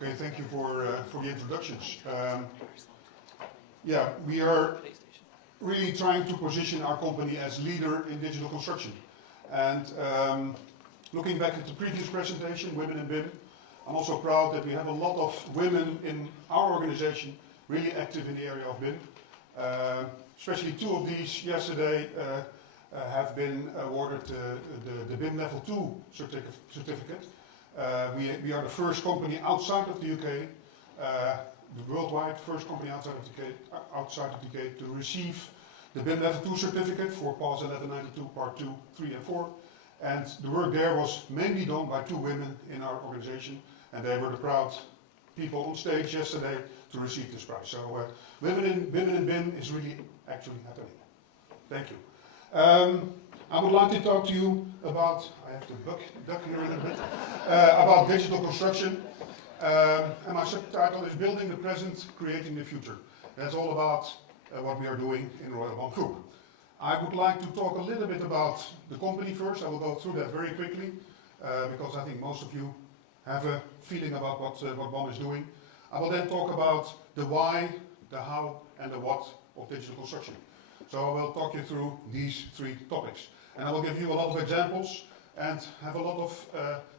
Okay, thank you for the introductions. Yeah, we are really trying to position our company as leader in digital construction. And looking back at the previous presentation, Women in BIM, I'm also proud that we have a lot of women in our organization really active in the area of BIM. Especially two of these yesterday have been awarded the BIM Level 2 certificate. We are the first company outside of the UK, the worldwide first company outside of the UK to receive the BIM Level 2 certificate for PAS 1192 Part 2, 3 and 4. And the work there was mainly done by two women in our organization, and they were the proud people on stage yesterday to receive this prize. So women in BIM is really actually happening. Thank you. I would like to talk to you about, I have to duck here a little bit, about digital construction. And my subtitle is Building the Present, Creating the Future. That's all about what we are doing in Royal BAM Group. I would like to talk a little bit about the company first. I will go through that very quickly, because I think most of you have a feeling about what BAM is doing. I will then talk about the why, the how, and the what of digital construction. So I will talk you through these three topics. And I will give you a lot of examples and have a lot of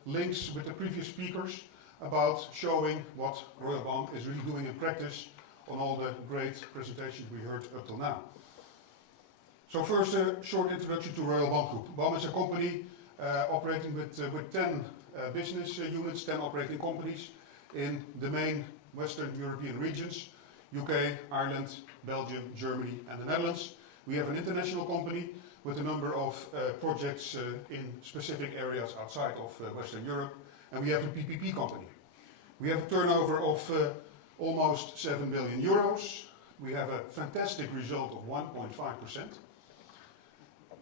links with the previous speakers about showing what Royal BAM is really doing in practice on all the great presentations we heard up till now. So first, a short introduction to Royal BAM Group. BAM is a company operating with 10 business units, 10 operating companies in the main Western European regions, UK, Ireland, Belgium, Germany and the Netherlands. We have an international company with a number of projects in specific areas outside of Western Europe. And we have a PPP company. We have a turnover of almost 7 million euros. We have a fantastic result of 1.5%,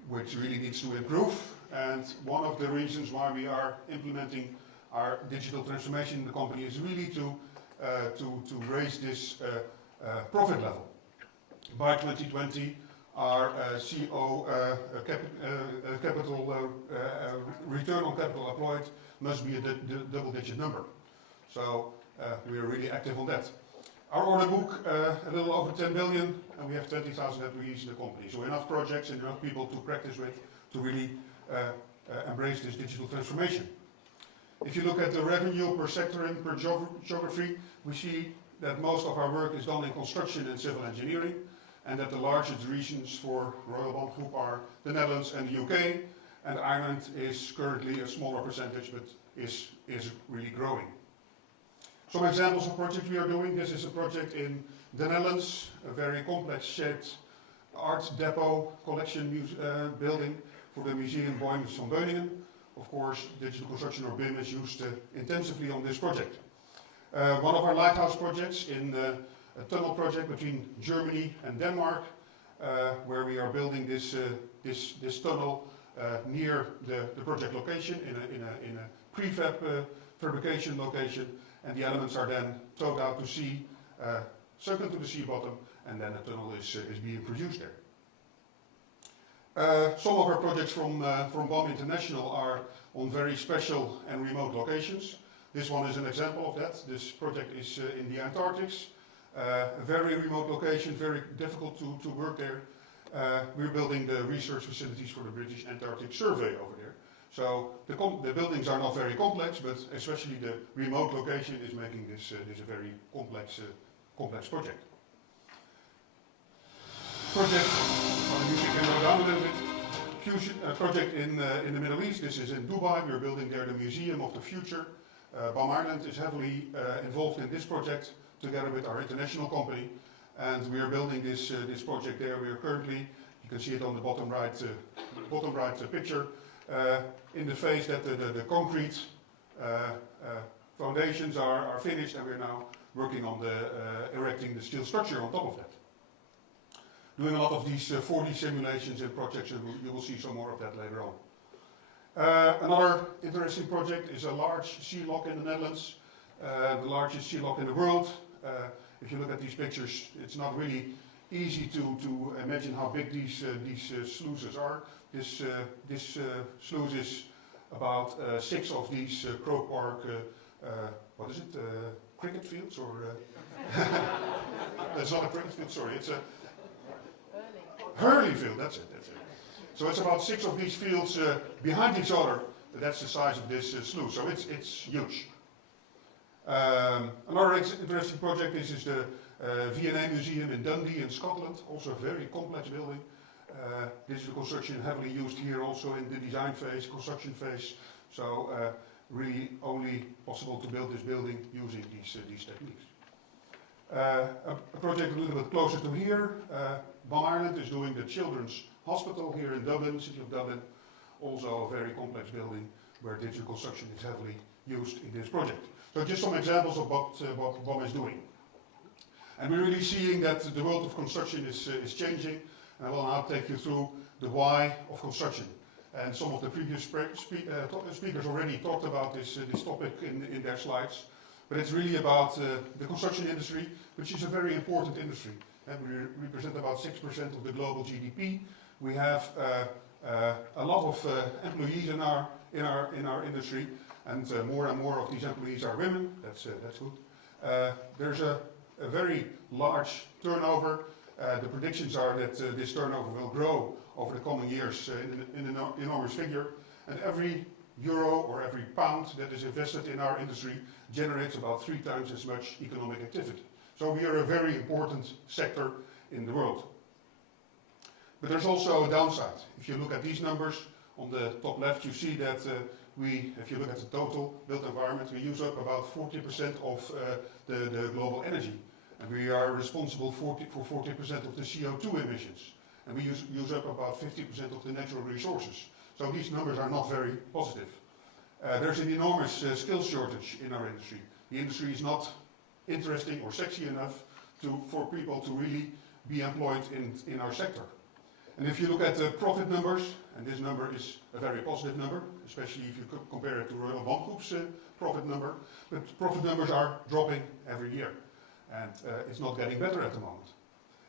which really needs to improve. And one of the reasons why we are implementing our digital transformation in the company is really to raise this profit level. By 2020, our capital return on capital employed must be a double-digit number. So we are really active on that. Our order book, a little over 10 billion, and we have 20,000 employees in the company. So enough projects and enough people to practice with to really embrace this digital transformation. If you look at the revenue per sector and per geography, we see that most of our work is done in construction and civil engineering, and that the largest regions for Royal BAM Group are the Netherlands and the UK, and Ireland is currently a smaller percentage, but is really growing. Some examples of projects we are doing. This is a project in the Netherlands, a very complex shaped art depot collection building for the Museum Boijmans van Beuningen. Of course, digital construction or BIM is used intensively on this project. One of our lighthouse projects in a tunnel project between Germany and Denmark, where we are building this tunnel near the project location in a prefab fabrication location, and the elements are then towed out to sea, sunken to the sea bottom, and then the tunnel is being produced there. Some of our projects from BAM International are on very special and remote locations. This one is an example of that. This project is in the Antarctic, a very remote location, very difficult to work there. We're building the research facilities for the British Antarctic Survey over there. So the buildings are not very complex, but especially the remote location is making this a very complex project. You can go down a little bit. Fusion project in the Middle East. This is in Dubai. We're building there the Museum of the Future. BAM Ireland is heavily involved in this project together with our international company, and we are building this project there. We are currently, you can see it on the bottom right picture, in the phase that the concrete foundations are finished, and we're now working on erecting the steel structure on top of that. Doing a lot of these 4D simulations and projects, and you will see some more of that later on. Another interesting project is a large sea lock in the Netherlands, the largest sea lock in the world. If you look at these pictures, it's not really easy to imagine how big these sluices are. This sluice is about 6 of these Crow Park cricket fields, or that's not a cricket field, sorry, it's a hurling field, that's it. So it's about 6 of these fields behind each other. That's the size of this sluice, so it's huge. Another interesting project is the V&A Museum in Dundee in Scotland, also a very complex building. Digital construction heavily used here also in the design phase, construction phase. So really only possible to build this building using these techniques. A project a little bit closer to here, BAM Ireland is doing the Children's Hospital here in Dublin, city of Dublin. Also a very complex building where digital construction is heavily used in this project. So just some examples of what BAM is doing. And we're really seeing that the world of construction is changing. And I will now take you through the why of construction. And some of the previous speakers already talked about this topic in their slides. But it's really about the construction industry, which is a very important industry. And we represent about 6% of the global GDP. We have a lot of employees in our industry, and more of these employees are women. That's good. There's a very large turnover. The predictions are that this turnover will grow over the coming years in an enormous figure. And every euro or every pound that is invested in our industry generates about 3 times as much economic activity. So we are a very important sector in the world. But there's also a downside. If you look at these numbers, on the top left you see that if you look at the total built environment, we use up about 40% of the global energy. And we are responsible for 40% of the CO2 emissions. And we use up about 50% of the natural resources. So these numbers are not very positive. There's an enormous skills shortage in our industry. The industry is not interesting or sexy enough for people to really be employed in our sector. And if you look at the profit numbers, and this number is a very positive number, especially if you compare it to Royal Bond Group's profit number, but profit numbers are dropping every year. And it's not getting better at the moment.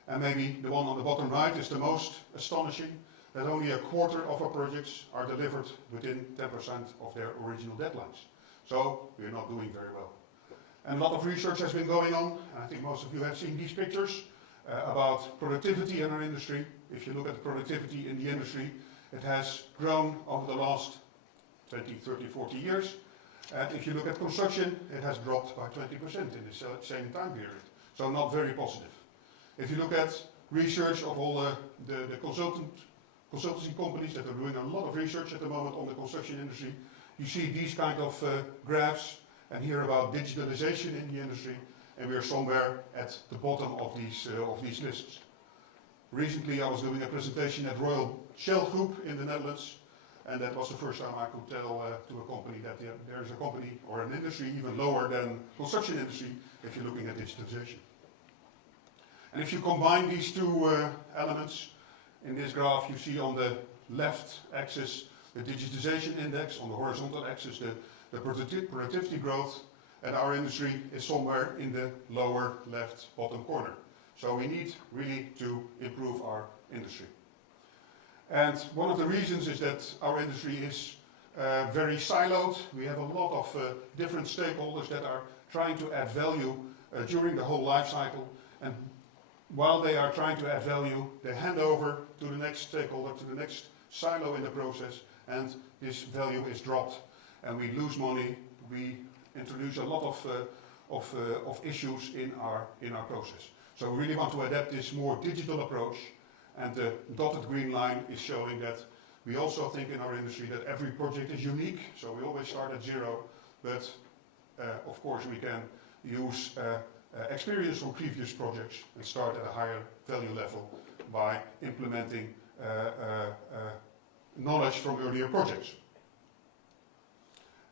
And maybe the one on the bottom right is the most astonishing, that only a quarter of our projects are delivered within 10% of their original deadlines. So we're not doing very well. And a lot of research has been going on, and I think most of you have seen these pictures about productivity in our industry. If you look at the productivity in the industry, it has grown over the last 20, 30, 40 years. And if you look at construction, it has dropped by 20% in the same time period. So not very positive. If you look at research of all the consultancy companies that are doing a lot of research at the moment on the construction industry, you see these kind of graphs and hear about digitalization in the industry, and we are somewhere at the bottom of these lists. Recently I was doing a presentation at Royal Shell Group in the Netherlands, and that was the first time I could tell to a company that there is a company or an industry even lower than construction industry if you're looking at digitalization. And if you combine these two elements, in this graph you see on the left axis the digitization index, on the horizontal axis the productivity growth, and our industry is somewhere in the lower left bottom corner. So we need really to improve our industry. And one of the reasons is that our industry is very siloed. We have a lot of different stakeholders that are trying to add value during the whole life cycle. And while they are trying to add value, they hand over to the next stakeholder, to the next silo in the process, and this value is dropped. And we lose money. We introduce a lot of issues in our process. So we really want to adapt this more digital approach. And the dotted green line is showing that we also think in our industry that every project is unique. So we always start at zero, but of course we can use experience from previous projects and start at a higher value level by implementing knowledge from earlier projects.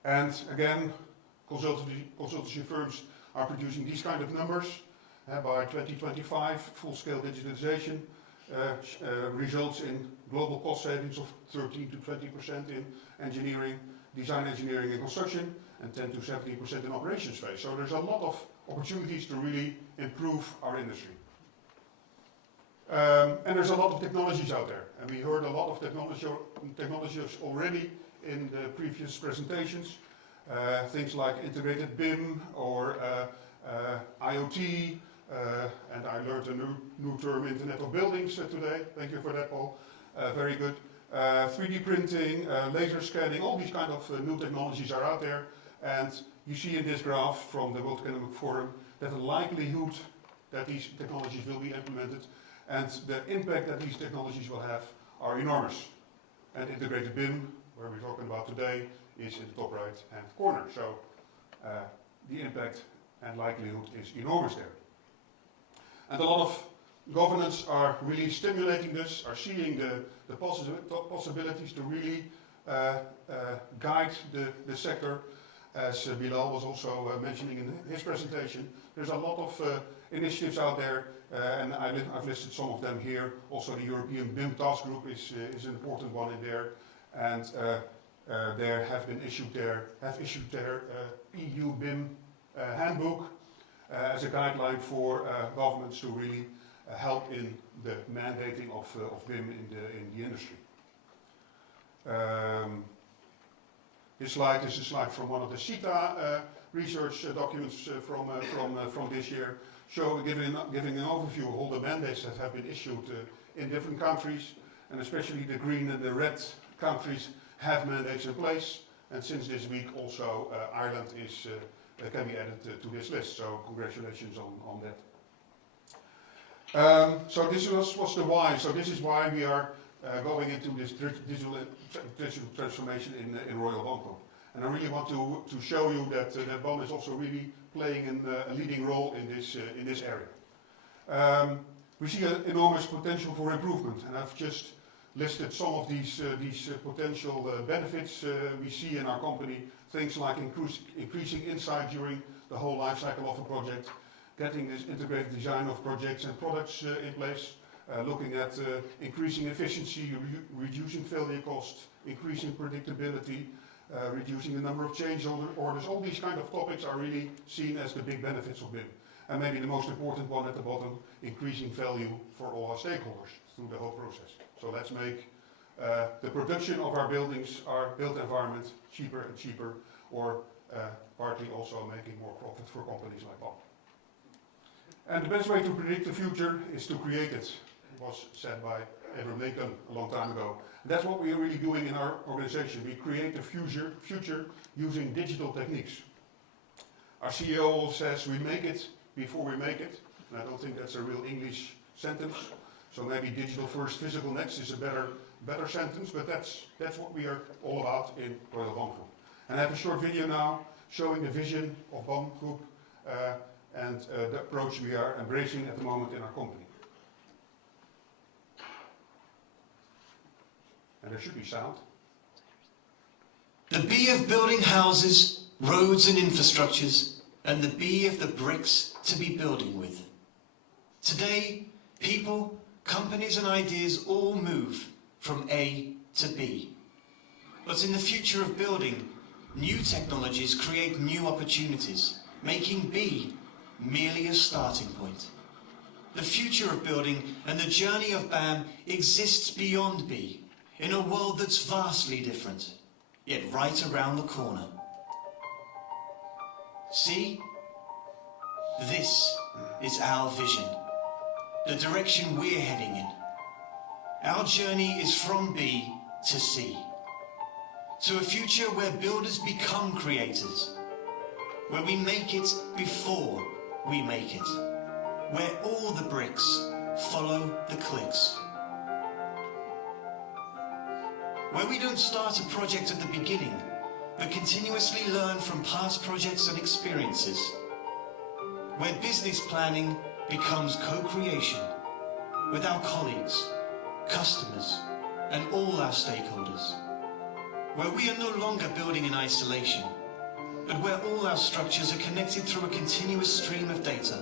And again, consultancy firms are producing these kind of numbers. By 2025, full-scale digitalization results in global cost savings of 13 to 20% in engineering, design engineering and construction, and 10 to 17% in operations phase. So there's a lot of opportunities to really improve our industry. And there's a lot of technologies out there, and we heard a lot of technologies already in the previous presentations. things like integrated BIM or IoT, and I learned a new term, Internet of Buildings, today. Thank you for that, Paul. Very good. 3D printing, laser scanning, all these kind of new technologies are out there. And you see in this graph from the World Economic Forum that the likelihood that these technologies will be implemented and the impact that these technologies will have are enormous. And integrated BIM, where we're talking about today, is in the top right hand corner. So the impact and likelihood is enormous there. And a lot of governments are really stimulating this, are seeing the possibilities to really guide the sector. As Bilal was also mentioning in his presentation, there's a lot of initiatives out there, and I've listed some of them here. Also, the European BIM Task Group is an important one in there, and there have issued their EU BIM handbook as a guideline for governments to really help in the mandating of BIM in the industry. This slide is a slide from one of the CETA research documents from this year, giving an overview of all the mandates that have been issued in different countries, and especially the green and the red countries have mandates in place. And since this week also Ireland can be added to this list, so congratulations on that. So this was the why, so this is why we are going into this digital transformation in Royal BAM Group. And I really want to show you that BAM is also really playing a leading role in this area. We see an enormous potential for improvement, and I've just listed some of these potential benefits we see in our company. Things like increasing insight during the whole life cycle of a project, getting this integrated design of projects and products in place, looking at increasing efficiency, reducing failure costs, increasing predictability, reducing the number of change orders. All these kind of topics are really seen as the big benefits of BIM. And maybe the most important one at the bottom, increasing value for all our stakeholders through the whole process. So let's make the production of our buildings, our built environment, cheaper and cheaper, or partly also making more profit for companies like BAM. And the best way to predict the future is to create it. It was said by Abraham Lincoln a long time ago. And that's what we are really doing in our organization. We create the future using digital techniques. Our CEO says we make it before we make it. And I don't think that's a real English sentence. So maybe digital first, physical next is a better sentence, but that's what we are all about in Royal BAM Group. And I have a short video now showing the vision of BAM Group and the approach we are embracing at the moment in our company. And there should be sound. The B of building houses, roads and infrastructures, and the B of the bricks to be building with. Today, people, companies and ideas all move from A to B. But in the future of building, new technologies create new opportunities, making B merely a starting point. The future of building and the journey of BAM exists beyond B, in a world that's vastly different, yet right around the corner. See? This is our vision, the direction we're heading in. Our journey is from B to C, to a future where builders become creators, where we make it before we make it, where all the bricks follow the clicks. Where we don't start a project at the beginning, but continuously learn from past projects and experiences. Where business planning becomes co-creation with our colleagues, customers, and all our stakeholders. Where we are no longer building in isolation, but where all our structures are connected through a continuous stream of data.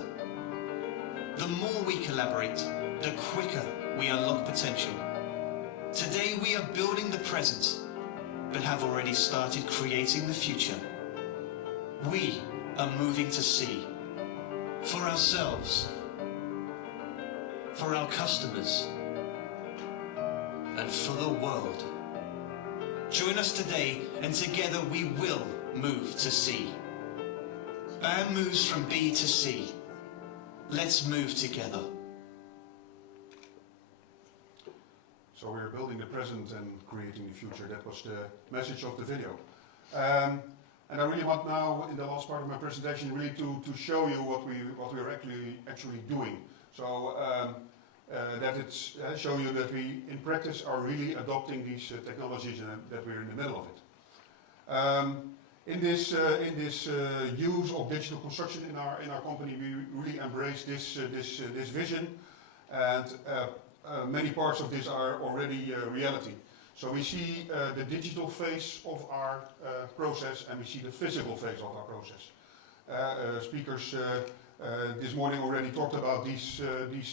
The more we collaborate, the quicker we unlock potential. Today we are building the present, but have already started creating the future. We are moving to C, for ourselves, for our customers, and for the world. Join us today, and together we will move to C. BAM moves from B to C. Let's move together. So we're building the present and creating the future. That was the message of the video. And I really want now, in the last part of my presentation, really to show you what we're actually doing. So that it's show you that we, in practice, are really adopting these technologies and that we're in the middle of it. In this use of digital construction in our company, we really embrace this vision, and many parts of this are already reality. So we see the digital phase of our process, and we see the physical phase of our process. Speakers this morning already talked about these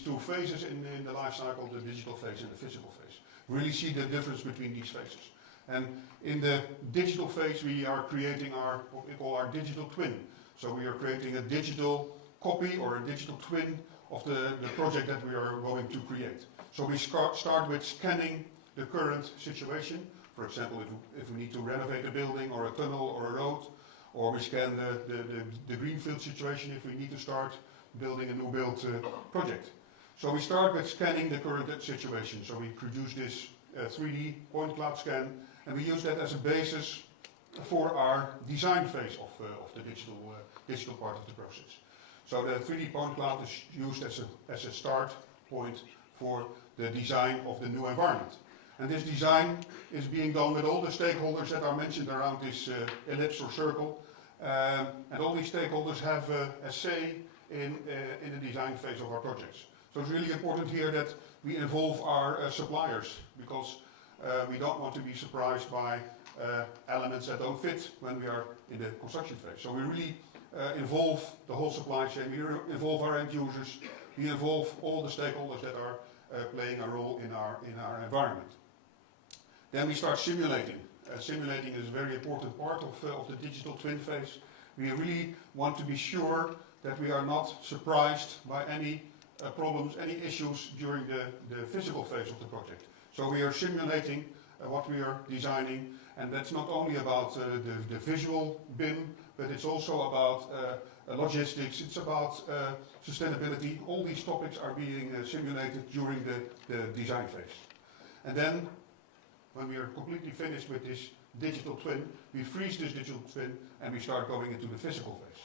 two phases in the life cycle, the digital phase and the physical phase. We really see the difference between these phases. And in the digital phase, we are creating what we call our digital twin. So we are creating a digital copy or a digital twin of the project that we are going to create. So we start with scanning the current situation. For example, if we need to renovate a building or a tunnel or a road, or we scan the greenfield situation if we need to start building a new build project. So we start with scanning the current situation. So we produce this 3D point cloud scan, and we use that as a basis for our design phase of the digital part of the process. So the 3D point cloud is used as a start point for the design of the new environment. And this design is being done with all the stakeholders that are mentioned around this ellipse or circle. And all these stakeholders have a say in the design phase of our projects. So it's really important here that we involve our suppliers, because we don't want to be surprised by elements that don't fit when we are in the construction phase. So we really involve the whole supply chain, we involve our end users, we involve all the stakeholders that are playing a role in our environment. Then we start simulating. Simulating is a very important part of the digital twin phase. We really want to be sure that we are not surprised by any problems, any issues during the physical phase of the project. So we are simulating what we are designing, and that's not only about the visual BIM, but it's also about logistics, it's about sustainability. All these topics are being simulated during the design phase. And then, when we are completely finished with this digital twin, we freeze this digital twin and we start going into the physical phase.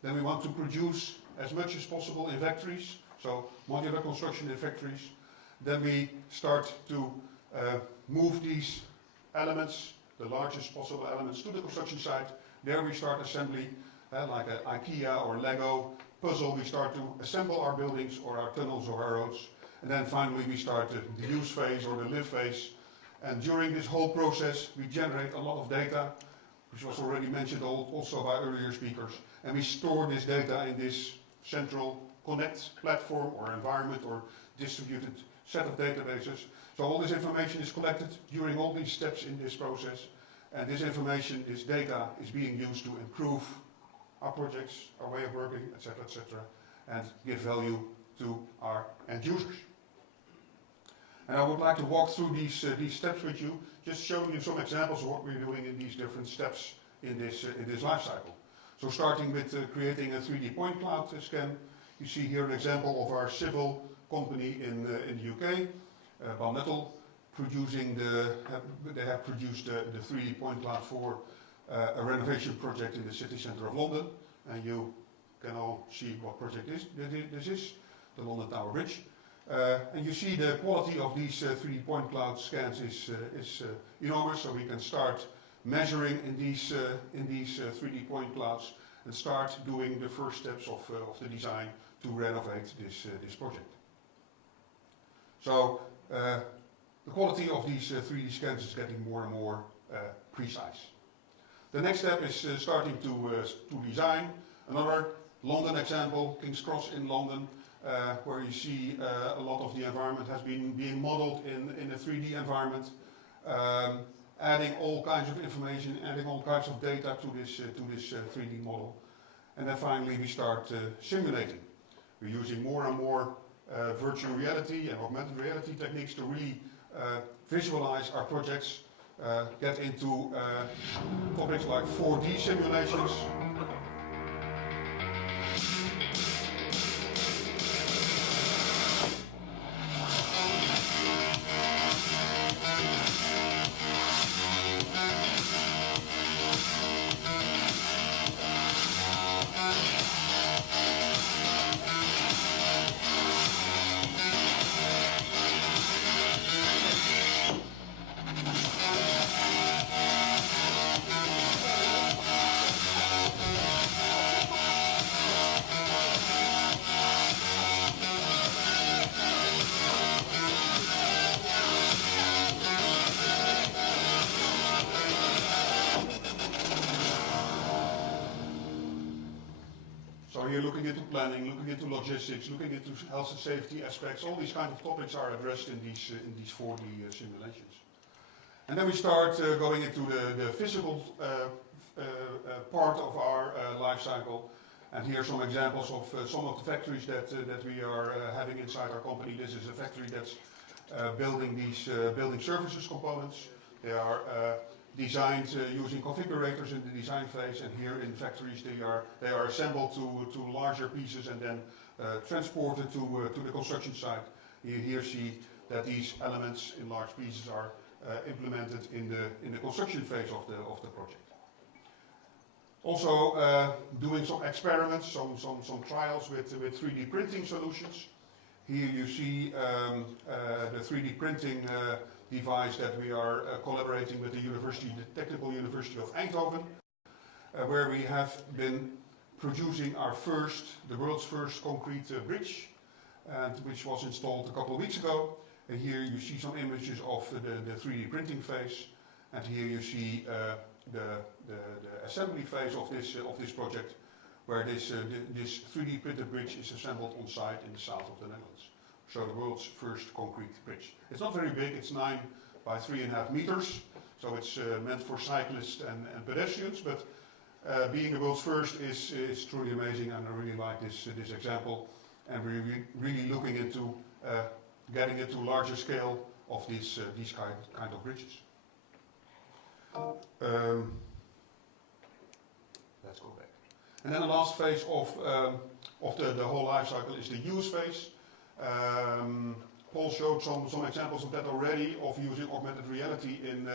Then we want to produce as much as possible in factories, so modular construction in factories. Then we start to move these elements, the largest possible elements, to the construction site. There we start assembly, like an IKEA or Lego puzzle. We start to assemble our buildings or our tunnels or our roads. And then finally we start the use phase or the live phase. And during this whole process, we generate a lot of data, which was already mentioned also by earlier speakers. And we store this data in this central Connect platform or environment or distributed set of databases. So all this information is collected during all these steps in this process. And this information, this data, is being used to improve our projects, our way of working, etc., and give value to our end users. And I would like to walk through these steps with you, just showing you some examples of what we're doing in these different steps in this life cycle. So starting with creating a 3D point cloud scan, you see here an example of our civil company in the UK, Menno, they have produced the 3D point cloud for a renovation project in the city centre of London, and you can all see what project this is, the London Tower Bridge. And you see the quality of these 3D point cloud scans is enormous, so we can start measuring in these 3D point clouds and start doing the first steps of the design to renovate this project. So the quality of these 3D scans is getting more and more precise. The next step is starting to design. Another London example, King's Cross in London, where you see a lot of the environment has been being modeled in a 3D environment, adding all kinds of information, adding all kinds of data to this 3D model. And then finally we start simulating. We're using more and more virtual reality and augmented reality techniques to really visualize our projects get into topics like 4D simulations. So here looking into planning, looking into logistics, looking into health and safety aspects, all these kind of topics are addressed in these 4D simulations. And then we start going into the physical part of our life cycle. And here are some examples of some of the factories that we are having inside our company. This is a factory that's building these building services components. They are designed using configurators in the design phase, and here in factories they are assembled to larger pieces and then transported to the construction site. You here see that these elements in large pieces are implemented in the construction phase of the project. Also doing some experiments, some trials with 3D printing solutions. Here you see the 3D printing device that we are collaborating with the Technical University of Eindhoven, where we have been producing the world's first concrete bridge, which was installed a couple of weeks ago. And here you see some images of the 3D printing phase, and here you see the assembly phase of this project, where this 3D printed bridge is assembled on site in the south of the Netherlands. So the world's first concrete bridge. It's not very big, it's 9 by 3.5 meters, so it's meant for cyclists and pedestrians, but being the world's first is truly amazing, and I really like this example, and we're really looking into getting into larger scale of these kind of bridges. Let's go back. And then the last phase of the whole life cycle is the use phase. Paul showed some examples of that already, of using augmented reality in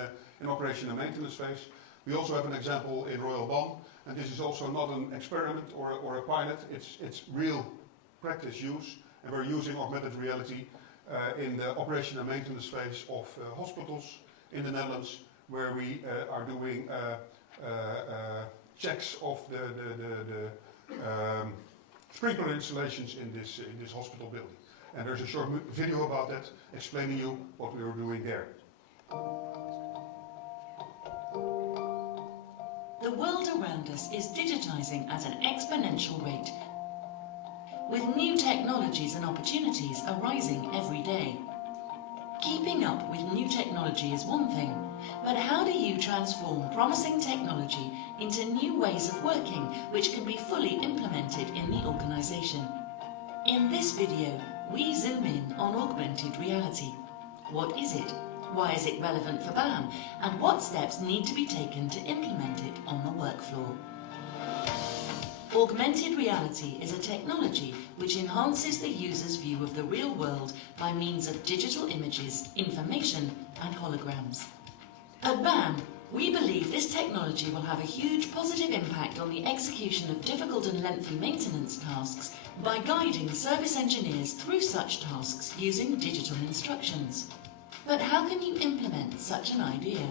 operation and maintenance phase. We also have an example in Royal BAM, and this is also not an experiment or a pilot, it's real practice use, and we're using augmented reality in the operation and maintenance phase of hospitals in the Netherlands, where we are doing checks of the sprinkler installations in this hospital building. And there's a short video about that, explaining you what we were doing there. The world around us is digitizing at an exponential rate, with new technologies and opportunities arising every day. Keeping up with new technology is one thing, but how do you transform promising technology into new ways of working which can be fully implemented in the organization? In this video, we zoom in on augmented reality. What is it? Why is it relevant for BAM? And what steps need to be taken to implement it on the work floor? Augmented reality is a technology which enhances the user's view of the real world by means of digital images, information, and holograms. At BAM, we believe this technology will have a huge positive impact on the execution of difficult and lengthy maintenance tasks by guiding service engineers through such tasks using digital instructions. But how can you implement such an idea?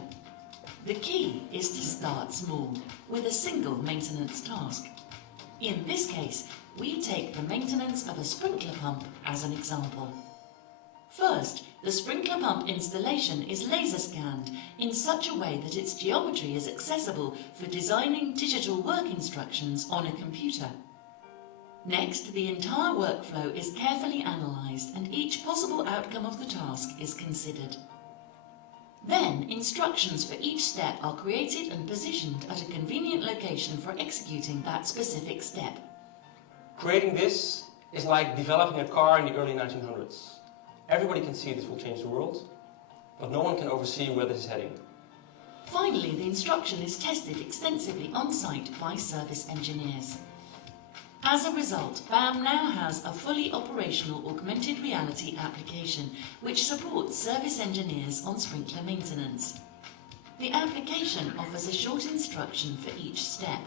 The key is to start small, with a single maintenance task. In this case, we take the maintenance of a sprinkler pump as an example. First, the sprinkler pump installation is laser scanned in such a way that its geometry is accessible for designing digital work instructions on a computer. Next, the entire workflow is carefully analysed and each possible outcome of the task is considered. Then, instructions for each step are created and positioned at a convenient location for executing that specific step. Creating this is like developing a car in the early 1900s. Everybody can see this will change the world, but no one can oversee where this is heading. Finally, the instruction is tested extensively on-site by service engineers. As a result, BAM now has a fully operational augmented reality application which supports service engineers on sprinkler maintenance. The application offers a short instruction for each step,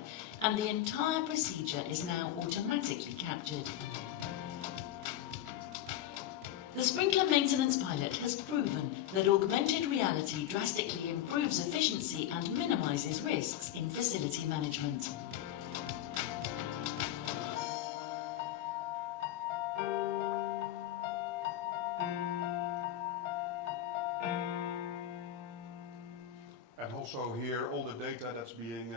and the entire procedure is now automatically captured. The sprinkler maintenance pilot has proven that augmented reality drastically improves efficiency and minimises risks in facility management. And also here, all the data that's being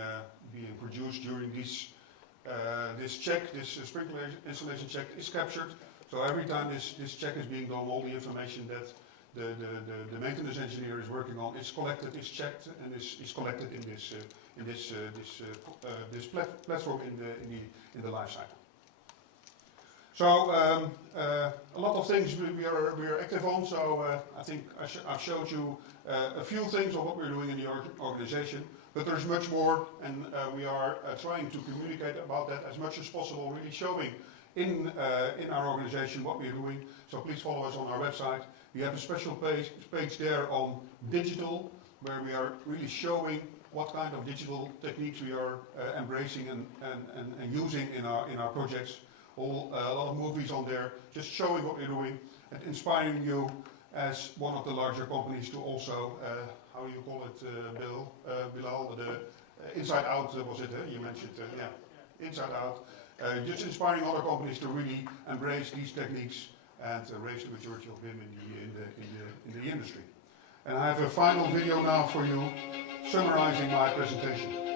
produced during this check, this sprinkler installation check, is captured. So every time this check is being done, all the information that the maintenance engineer is working on is collected, is checked, and is collected in this platform in the life cycle. So a lot of things we are active on. So I think I've showed you a few things of what we're doing in the organization, but there's much more, and we are trying to communicate about that as much as possible, really showing in our organization what we're doing. So please follow us on our website. We have a special page there on digital, where we are really showing what kind of digital techniques we are embracing and using in our projects. A lot of movies on there, just showing what we're doing and inspiring you as one of the larger companies to also, how do you call it, Bilal, the Inside Out, was it, you mentioned, yeah, Inside Out. Just inspiring other companies to really embrace these techniques and raise the maturity of BIM in the industry. And I have a final video now for you, summarizing my presentation.